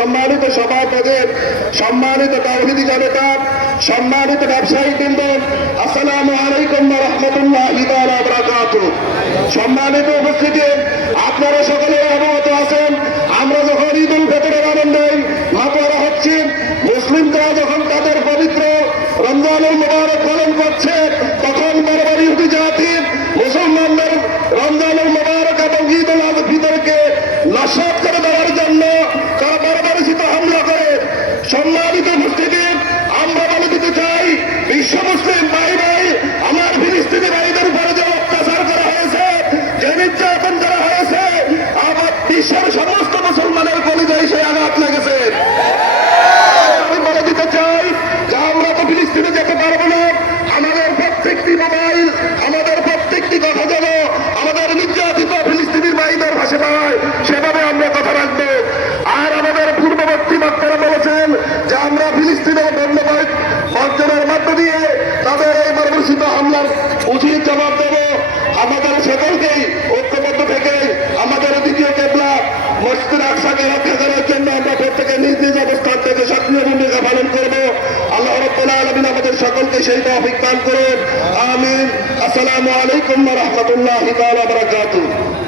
সম্মানিত সভাপতির সম্মানিত তাহিদি জনতা, সম্মানিত ব্যবসায়ী বৃন্দ আসসালামু আলাইকুম রহমতুল্লাহ উপস্থিতি, আপনারা সকলে অবগত আছেন, আমরা যখন ঈদ উল ফেতরের আনন্দে মাতোয়ারা হচ্ছি, মুসলিমরা যখন তাদের পবিত্র রমজানুল মুবারক সম্মানিত উপস্থিতি, আমরা বলে দিতে চাই, বিশ্ব মুসলিম ভাই ভাই, আমার ফিলিস্তিনি ভাইদের উপরে যে অত্যাচার করা হয়েছে, যে নির্যাতন করা হয়েছে, আমার বিশ্বের সমস্ত মুসলমানের কলিজায় সেই আঘাত লেগেছে। আমি বলে দিতে চাই যে আমরা তো ফিলিস্তিনে যেতে পারব না, আমাদের প্রত্যেকটি মোবাইল, আমাদের প্রত্যেকটি কথা যেন আমাদের নির্যাতিত ফিলিস্তিনির ভাইদের ভাষে পায় সেভাবে আমরা কথা রাখব আর আমাদের পূর্ববর্তী বক্তারা বলেছেন যে আমরা ফিলিস্তিনের বন্যবাদ বর্জনের মধ্য দিয়ে তাদের এই বর্বরচিত হামলার উচিত জবাব দেব। আমাদের সকলকেই ঐক্যবদ্ধ থেকে আমাদের দ্বিতীয় কেবলা মসজিদ আকসাকে রক্ষা করার জন্য আমরা প্রত্যেকে নিজ নিজ অবস্থান থেকে সক্রিয় ভূমিকা পালন করব। আল্লাহ রব্বুল আলমিন আমাদের সকলকে সেই তৌফিক দান করুন। আমিন। আসসালামু আলাইকুম রাহমাতুল্লাহি বারাকাতুহু।